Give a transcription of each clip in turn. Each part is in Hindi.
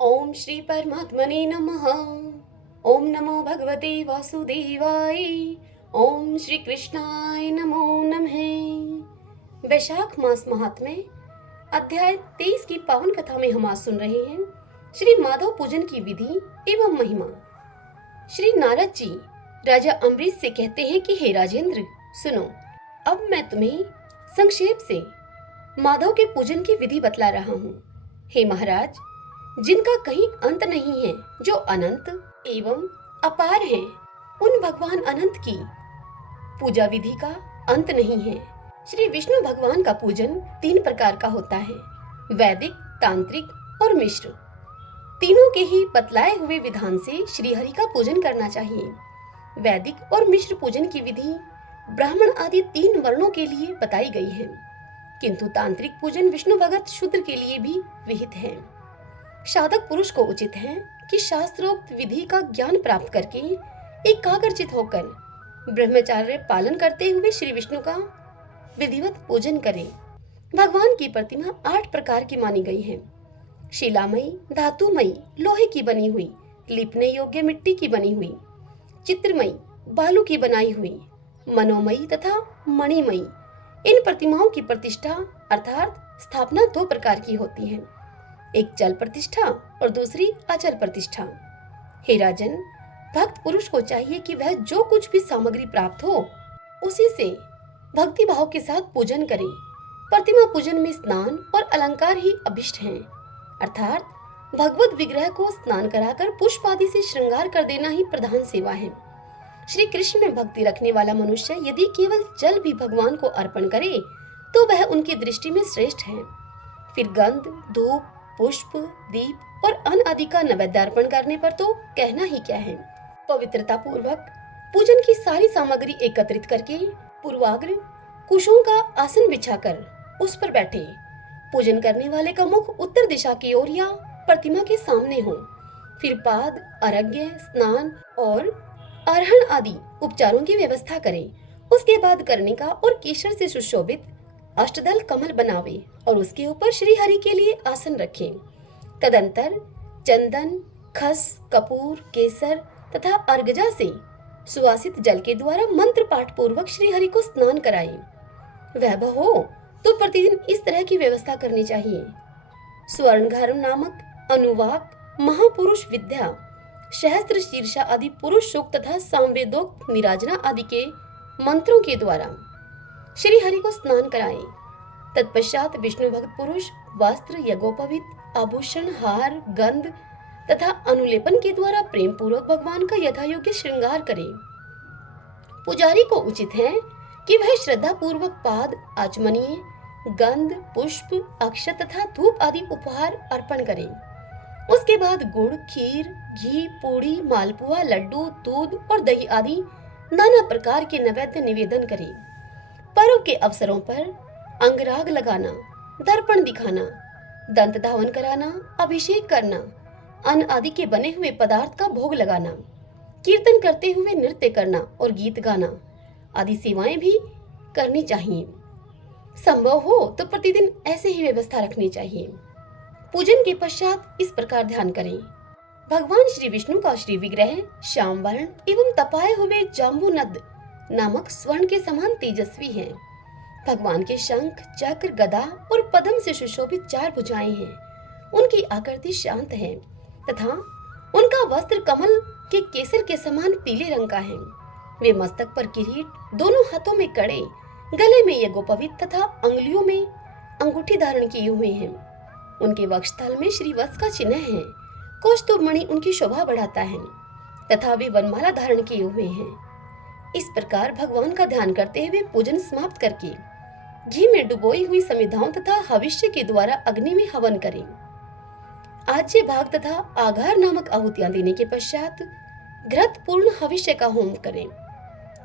ओम श्री परमात्मने नमः। ओम नमो भगवते वासुदेवाय। ओम श्री कृष्णाय नमो नमः। वैशाख मास महात्म्य अध्याय 23 की पावन कथा में हम आज सुन रहे हैं श्री माधव पूजन की विधि एवं महिमा। श्री नारद जी राजा अम्बरीश से कहते हैं कि हे राजेंद्र, सुनो, अब मैं तुम्हें संक्षेप से माधव के पूजन की विधि बतला रहा हूँ। हे महाराज, जिनका कहीं अंत नहीं है, जो अनंत एवं अपार है, उन भगवान अनंत की पूजा विधि का अंत नहीं है। श्री विष्णु भगवान का पूजन 3 प्रकार का होता है, वैदिक, तांत्रिक और मिश्र। तीनों के ही बतलाए हुए विधान से श्री हरि का पूजन करना चाहिए। वैदिक और मिश्र पूजन की विधि ब्राह्मण आदि 3 वर्णों के लिए बताई गई है, किंतु तांत्रिक पूजन विष्णु भगत शूद्र के लिए भी विहित है। साधक पुरुष को उचित है कि शास्त्रोक्त विधि का ज्ञान प्राप्त करके एकाग्रचित होकर ब्रह्मचार्य पालन करते हुए श्री विष्णु का विधिवत पूजन करें। भगवान की प्रतिमा 8 प्रकार की मानी गई है। शिलामयी, धातुमयी, लोहे की बनी हुई, लिपने योग्य मिट्टी की बनी हुई, चित्रमयी, बालू की बनाई हुई, मनोमयी तथा मणिमयी। इन प्रतिमाओं की प्रतिष्ठा अर्थात स्थापना 2 प्रकार की होती है, एक चल प्रतिष्ठा और दूसरी अचल प्रतिष्ठा। हे राजन, भक्त पुरुष को चाहिए कि वह जो कुछ भी सामग्री प्राप्त हो उसी से भक्ति भाव के साथ पूजन करे। प्रतिमा पूजन में स्नान और अलंकार ही अभिष्ट हैं, अर्थात भगवत विग्रह को स्नान कराकर पुष्प आदि से श्रृंगार कर देना ही प्रधान सेवा है। श्री कृष्ण में भक्ति रखने वाला मनुष्य यदि केवल जल भी भगवान को अर्पण करे तो वह उनकी दृष्टि में श्रेष्ठ है। फिर गंध, धूप, पुष्प, दीप और अन्न आदि का नैवेद्य अर्पण करने पर तो कहना ही क्या है। पवित्रता पूर्वक पूजन की सारी सामग्री एकत्रित करके पूर्वाग्र कुशों का आसन बिछाकर उस पर बैठे। पूजन करने वाले का मुख उत्तर दिशा की ओर या प्रतिमा के सामने हो। फिर पाद, अर्घ्य, स्नान और अर्हण आदि उपचारों की व्यवस्था करें। उसके बाद कर्णिका और केसर से सुशोभित अष्टदल कमल बनावे और उसके ऊपर श्री हरि के लिए आसन रखें। तदंतर चंदन, खस, कपूर, केसर तथा अर्गजा से सुवासित जल के द्वारा मंत्र पाठ पूर्वक श्री हरि को स्नान कराएं। वैभव हो तो प्रतिदिन इस तरह की व्यवस्था करनी चाहिए। स्वर्णघारम नामक अनुवाक, महापुरुष विद्या, सहस्त्र शीर्षा आदि पुरुष सूक्त तथा सामवेदोक्त निराजना आदि के मंत्रों के द्वारा श्री हरि को स्नान कराएं। तत्पश्चात विष्णु भक्त पुरुष वस्त्र, यज्ञोपवीत, आभूषण, हार, गंध तथा अनुलेपन के द्वारा प्रेम पूर्वक भगवान का यथायोग्य श्रृंगार करें। पुजारी को उचित है कि वह श्रद्धा पूर्वक पाद, आचमनीय, गंध, पुष्प, अक्षत तथा धूप आदि उपहार अर्पण करें। उसके बाद गुड़, खीर, घी, पूड़ी, मालपुआ, लड्डू, दूध और दही आदि नाना प्रकार के नैवेद्य निवेदन करें। पर्व के अवसरों पर अंगराग लगाना, दर्पण दिखाना, दंत धावन कराना, अभिषेक करना, अन्न आदि के बने हुए पदार्थ का भोग लगाना, कीर्तन करते हुए नृत्य करना और गीत गाना आदि सेवाएं भी करनी चाहिए। संभव हो तो प्रतिदिन ऐसे ही व्यवस्था रखनी चाहिए। पूजन के पश्चात इस प्रकार ध्यान करें। भगवान श्री विष्णु का श्री विग्रह श्याम वर्ण एवं तपाए हुए जाम्बुनद नामक स्वर्ण के समान तेजस्वी है। भगवान के शंख, चक्र, गदा और पद्म से सुशोभित 4 भुजाएं हैं। उनकी आकृति शांत है तथा उनका वस्त्र कमल के केसर के समान पीले रंग का है। वे मस्तक पर किरीट, दोनों हाथों में कड़े, गले में यज्ञोपवीत तथा अंगुलियों में अंगूठी धारण किए हुए हैं। उनके वक्षस्थल में श्रीवत्स का चिन्ह है। कौस्तुभ मणि उनकी शोभा बढ़ाता है तथा वे वनमाला धारण किए हुए हैं। इस प्रकार भगवान का ध्यान करते हुए पूजन समाप्त करके घी में डुबोई हुई समिधाओं तथा हविष्य के द्वारा अग्नि में हवन करें। आज्य भाग तथा आघार नामक आहुतियां देने के पश्चात घृत पूर्ण हविष्य का होम करें।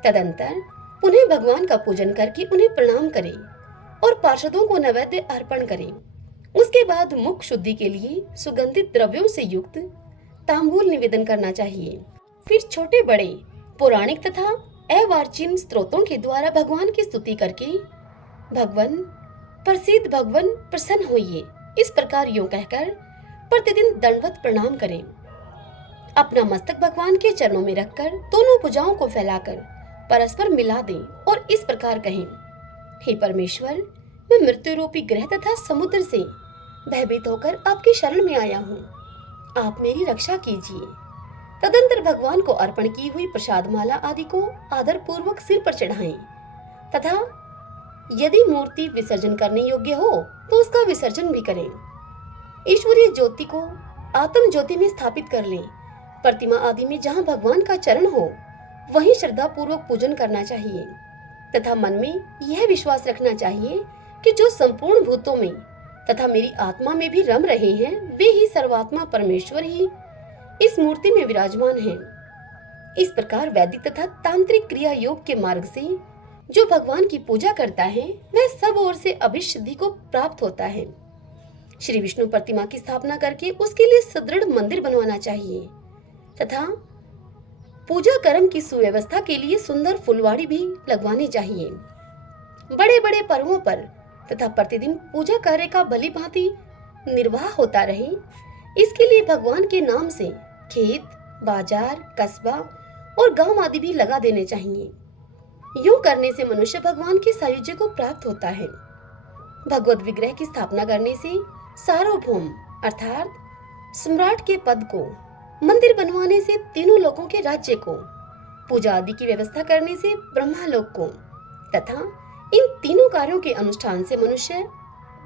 तदंतर पुनः भगवान का पूजन करके उन्हें प्रणाम करें और पार्षदों को नैवेद्य अर्पण करें। उसके बाद मुख शुद्धि के लिए सुगंधित द्रव्यों से युक्त तांबूल निवेदन करना चाहिए। फिर छोटे बड़े पौराणिक तथा अवार्चिन स्त्रोतों के द्वारा भगवान की स्तुति करके भगवन प्रसिद्ध, भगवन प्रसन्न होइए, इस प्रकार यूं कहकर प्रतिदिन दंडवत प्रणाम करें। अपना मस्तक भगवान के चरणों में रखकर दोनों भुजाओं को फैलाकर परस्पर मिला दें और इस प्रकार कहें, हे परमेश्वर, मैं मृत्यु रूपी ग्रह तथा समुद्र से भयभीत होकर आपकी शरण में आया हूँ, आप मेरी रक्षा कीजिए। तदंतर भगवान को अर्पण की हुई प्रसाद माला आदि को आदर पूर्वक सिर पर चढ़ाएं तथा यदि मूर्ति विसर्जन करने योग्य हो तो उसका विसर्जन भी करें। ईश्वरीय ज्योति को आत्म ज्योति में स्थापित कर लें। प्रतिमा आदि में जहाँ भगवान का चरण हो वहीं श्रद्धा पूर्वक पूजन करना चाहिए तथा मन में यह विश्वास रखना चाहिए कि जो संपूर्ण भूतों में तथा मेरी आत्मा में भी रम रहे हैं वे ही सर्वात्मा परमेश्वर ही इस मूर्ति में विराजमान हैं। इस प्रकार वैदिक तथा तांत्रिक क्रिया योग के मार्ग से जो भगवान की पूजा करता है वह सब ओर से अभिष्ट को प्राप्त होता है। श्री विष्णु प्रतिमा की स्थापना करके उसके लिए सुदृढ़ मंदिर बनवाना चाहिए तथा पूजा कर्म की सुव्यवस्था के लिए सुंदर फुलवाड़ी भी लगवानी चाहिए। बड़े बड़े पर्वों पर तथा प्रतिदिन पूजा कार्य का भली भांति निर्वाह होता रहे, इसके लिए भगवान के नाम से खेत, बाजार, कस्बा और गांव आदि भी लगा देने चाहिए। यूं करने से मनुष्य भगवान के सायुज्य को प्राप्त होता है। भगवत विग्रह की स्थापना करने से सार्वभौम अर्थात सम्राट के पद को, मंदिर बनवाने से तीनों लोकों के राज्य को, पूजा आदि की व्यवस्था करने से ब्रह्मालोक को तथा इन तीनों कार्यों के अनुष्ठान से मनुष्य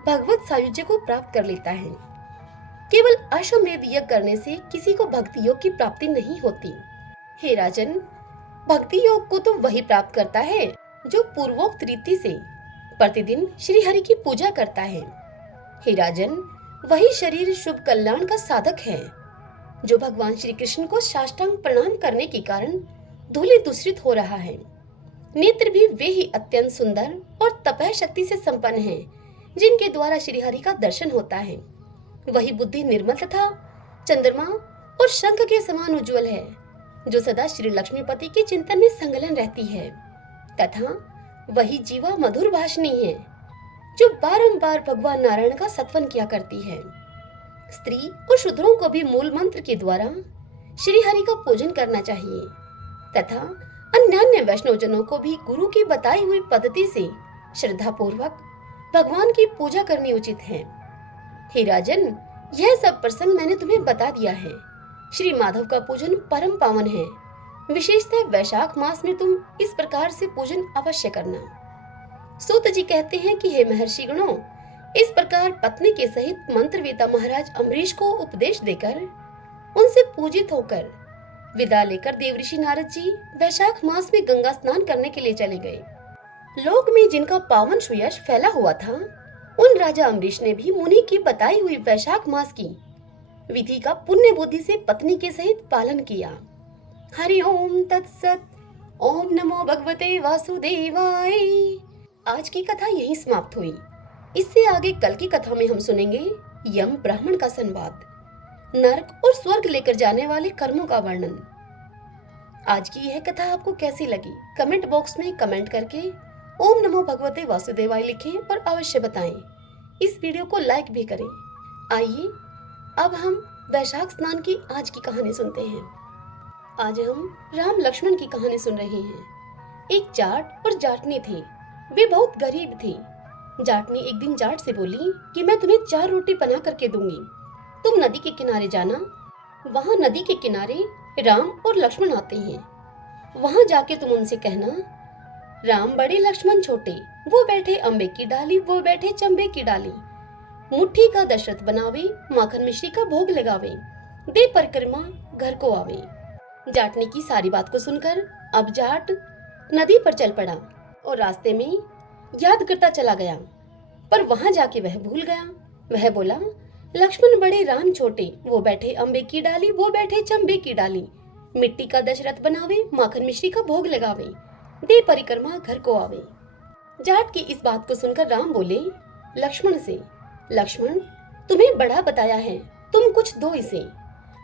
भगवत सायुज्य को प्राप्त कर लेता है। केवल अश्वमेध यज्ञ करने से किसी को भक्ति योग की प्राप्ति नहीं होती। हे राजन, भक्ति योग को तो वही प्राप्त करता है जो पूर्वोक्त रीति से प्रतिदिन श्री हरि की पूजा करता है। हे राजन, वही शरीर शुभ कल्याण का साधक है जो भगवान श्री कृष्ण को साष्टांग प्रणाम करने के कारण धूलि दूषित हो रहा है। नेत्र भी वे ही अत्यंत सुंदर और तपह शक्ति से संपन्न हैं जिनके द्वारा श्री हरि का दर्शन होता है। वही बुद्धि निर्मल तथा चंद्रमा और शंख के समान उज्जवल है जो सदा श्री लक्ष्मीपति के चिंतन में संलग्न रहती है तथा वही जीवा मधुर भाषिणी है जो बारंबार भगवान नारायण का सत्वन किया करती है। स्त्री और शूद्रों को भी मूल मंत्र के द्वारा श्री हरि का पूजन करना चाहिए तथा अन्य वैष्णव जनों को भी गुरु की बताई हुई पद्धति से श्रद्धा पूर्वक भगवान की पूजा करनी उचित है। हे राजन, यह सब प्रसंग मैंने तुम्हें बता दिया है। श्री माधव का पूजन परम पावन है। विशेषतः वैशाख मास में तुम इस प्रकार से पूजन अवश्य करना। सूत जी कहते हैं कि हे महर्षि गणों, इस प्रकार पत्नी के सहित मंत्रवेता महाराज अम्बरीश को उपदेश देकर उनसे पूजित होकर विदा लेकर देवऋषि नारद जी वैशाख मास में गंगा स्नान करने के लिए चले गए। लोक में जिनका पावन सुयश फैला हुआ था उन राजा अम्बरीश ने भी मुनि की बताई हुई वैशाख मास की विधि का पुण्य बुद्धि से पत्नी के सहित पालन किया। हरि ओम तत्सत। ओम नमो भगवते वासुदेवाय। आज की कथा यहीं समाप्त हुई। इससे आगे कल की कथा में हम सुनेंगे यम ब्राह्मण का संवाद, नरक और स्वर्ग लेकर जाने वाले कर्मों का वर्णन। आज की यह कथा आपको कैसी लगी कमेंट बॉक्स में कमेंट करके ओम नमो भगवते वासुदेवाय लिखें और अवश्य बताएं। इस वीडियो को लाइक भी करें। आइए अब हम वैशाख स्नान की आज की कहानी सुनते हैं। आज हम राम लक्ष्मण की कहानी सुन रहे हैं। एक जाट और जाटनी थे। वे बहुत गरीब थे। जाटनी एक दिन जाट से बोली कि मैं तुम्हें 4 रोटी बना करके दूंगी, तुम नदी के किनारे जाना। वहाँ नदी के किनारे राम और लक्ष्मण आते हैं। वहाँ जाके तुम उनसे कहना, राम बड़े लक्ष्मण छोटे, वो बैठे अम्बे की डाली, वो बैठे चंबे की डाली। मुट्ठी का दशरथ बनावे, माखन मिश्री का भोग लगावे, दे परिक्रमा घर को आवे। जाटनी की सारी बात को सुनकर अब जाट नदी पर चल पड़ा और रास्ते में याद करता चला गया, पर वहाँ जाके वह भूल गया। वह बोला, लक्ष्मण बड़े राम छोटे, वो बैठे अम्बे की डाली, वो बैठे चंबे की डाली। मिट्टी का दशरथ बनावे, माखन मिश्री का भोग लगावे, दे परिक्रमा घर को आवे। जाट की इस बात को सुनकर राम बोले लक्ष्मण से, लक्ष्मण तुम्हें बड़ा बताया है, तुम कुछ दो इसे।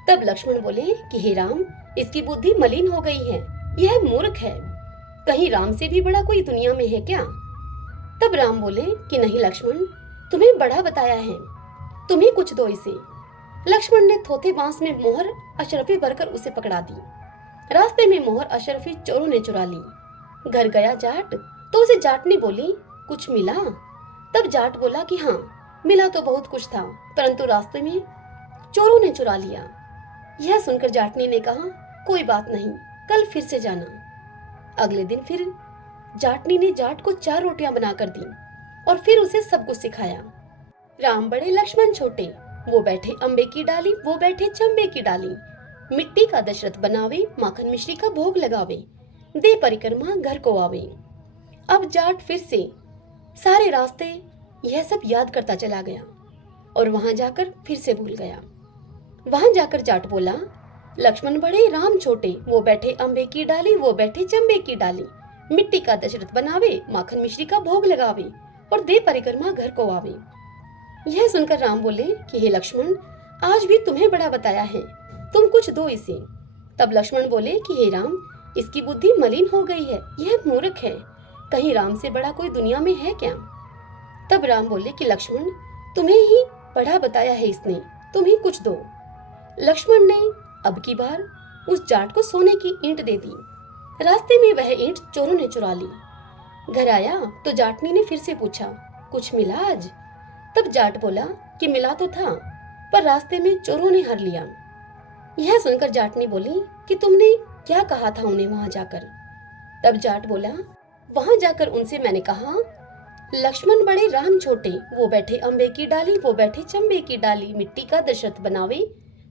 तब लक्ष्मण बोले कि हे राम, इसकी बुद्धि मलिन हो गई है, यह मूर्ख है, कहीं राम से भी बड़ा कोई दुनिया में है क्या? तब राम बोले कि नहीं लक्ष्मण, तुम्हें बड़ा बताया है, तुम्हें कुछ दो इसे। लक्ष्मण ने थोथे बांस में मोहर अशरफी भरकर उसे पकड़ा दी। रास्ते में मोहर अशरफी चोरों ने चुरा ली। घर गया जाट तो उसे जाटनी बोली, कुछ मिला? तब जाट बोला कि हाँ, मिला तो बहुत कुछ था, परंतु रास्ते में चोरों ने चुरा लिया। यह सुनकर जाटनी ने कहा, कोई बात नहीं, कल फिर से जाना। अगले दिन फिर जाटनी ने जाट को 4 रोटियां बनाकर दी और फिर उसे सब कुछ सिखाया। राम बड़े लक्ष्मण छोटे, वो बैठे अम्बे की डाली, वो बैठे चंबे की डाली। मिट्टी का दशरथ बनावे, माखन मिश्री का भोग लगावे, दे परिक्रमा घर को आवे। अब जाट फिर से सारे रास्ते यह सब याद करता चला गया और वहां जाकर फिर से भूल गया। वहां जाकर जाट बोला, लक्ष्मण बड़े राम छोटे, वो बैठे अम्बे की डाली, वो बैठे चंबे की डाली। मिट्टी का दशरथ बनावे, माखन मिश्री का भोग लगावे और दे परिक्रमा घर को आवे। यह सुनकर राम बोले कि हे लक्ष्मण, आज भी तुम्हें बड़ा बताया है, तुम कुछ दो इसे। तब लक्ष्मण बोले कि हे राम, इसकी बुद्धि मलिन हो गई है, यह मूर्ख है, कहीं राम से बड़ा कोई दुनिया में है क्या? तब राम बोले कि लक्ष्मण, तुम्हें ही बड़ा बताया है इसने, तुम ही कुछ दो। लक्ष्मण ने अब की बार उस जाट को सोने की ईंट दे दी। रास्ते में वह ईंट चोरों ने चुरा ली। घर आया तो जाटनी ने फिर से पूछा, कुछ मिला आज? तब जाट बोला कि मिला तो था, पर रास्ते में चोरों ने हर लिया। यह सुनकर जाटनी बोली कि तुमने क्या कहा था उन्हें वहां जाकर? तब जाट बोला, वहां जाकर उनसे मैंने कहा, लक्ष्मण बड़े राम छोटे, वो बैठे अम्बे की डाली, वो बैठे चंबे की डाली। मिट्टी का दशरथ बनावे,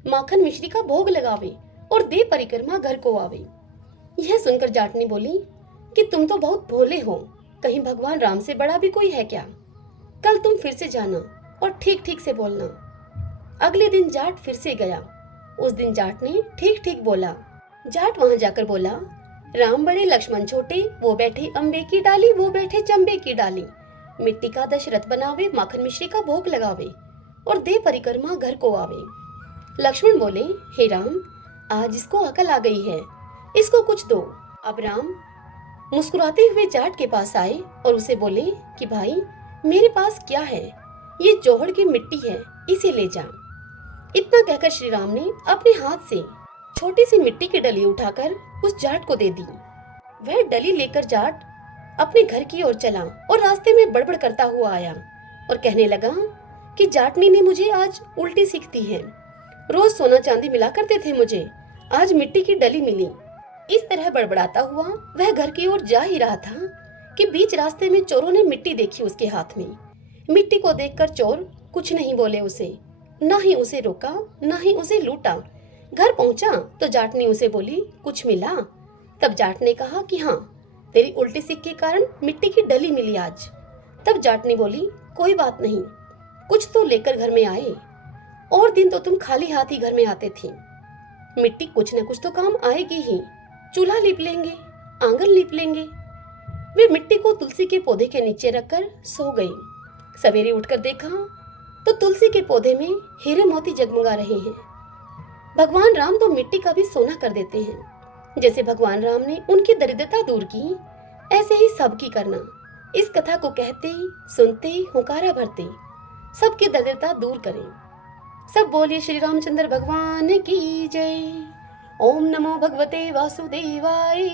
माखन मिश्री का भोग लगावे और दे परिक्रमा घर को आवे। यह सुनकर जाटनी बोली कि तुम तो बहुत भोले हो, कहीं भगवान राम से बड़ा भी कोई है क्या? कल तुम फिर से जाना और ठीक ठीक से बोलना। अगले दिन जाट फिर से गया। उस दिन जाट ने ठीक ठीक बोला। जाट वहां जाकर बोला, राम बड़े लक्ष्मण छोटे, वो बैठे अम्बे की डाली, वो बैठे चंबे की डाली। मिट्टी का दशरथ बनावे, माखन मिश्री का भोग लगावे और दे परिक्रमा घर को आवे। लक्ष्मण बोले, हे राम, आज इसको अकल आ गई है, इसको कुछ दो। अब राम मुस्कुराते हुए जाट के पास आए और उसे बोले कि भाई, मेरे पास क्या है, ये जोहड़ की मिट्टी है, इसे ले जा। इतना कहकर श्री राम ने अपने हाथ से छोटी सी मिट्टी की डली उठाकर उस जाट को दे दी। वह डली लेकर जाट अपने घर की ओर चला और रास्ते में बड़बड़ करता हुआ आया और कहने लगा कि जाटनी ने मुझे आज उल्टी सीख दी है। रोज सोना चांदी मिला करते थे मुझे, आज मिट्टी की डली मिली। इस तरह बड़बड़ाता हुआ वह घर की ओर जा ही रहा था कि बीच रास्ते में चोरों ने मिट्टी देखी उसके हाथ में। मिट्टी को देखकर चोर कुछ नहीं बोले उसे, न ही उसे रोका, न ही उसे लूटा। घर पहुंचा तो जाटनी उसे बोली, कुछ मिला? तब जाट ने कहा कि हाँ, तेरी उल्टी सीख के कारण मिट्टी की डली मिली आज। तब जाटनी बोली, कोई बात नहीं, कुछ तो लेकर घर में आए, और दिन तो तुम खाली हाथ ही घर में आते थे। मिट्टी कुछ न कुछ तो काम आएगी ही, चूल्हा लीप लेंगे, आंगन लीप लेंगे। वे मिट्टी को तुलसी के पौधे के नीचे रखकर सो गई। सवेरे उठकर देखा तो तुलसी के पौधे में हीरे मोती जगमगा रहे हैं। भगवान राम तो मिट्टी का भी सोना कर देते हैं। जैसे भगवान राम ने उनकी दरिद्रता दूर की, ऐसे ही सबकी करना। इस कथा को कहते ही सुनते ही हुंकारा भरते सबकी दरिद्रता दूर करें। सब बोलिए श्री रामचंद्र भगवान की जय। ओम नमो भगवते वासुदेवाय।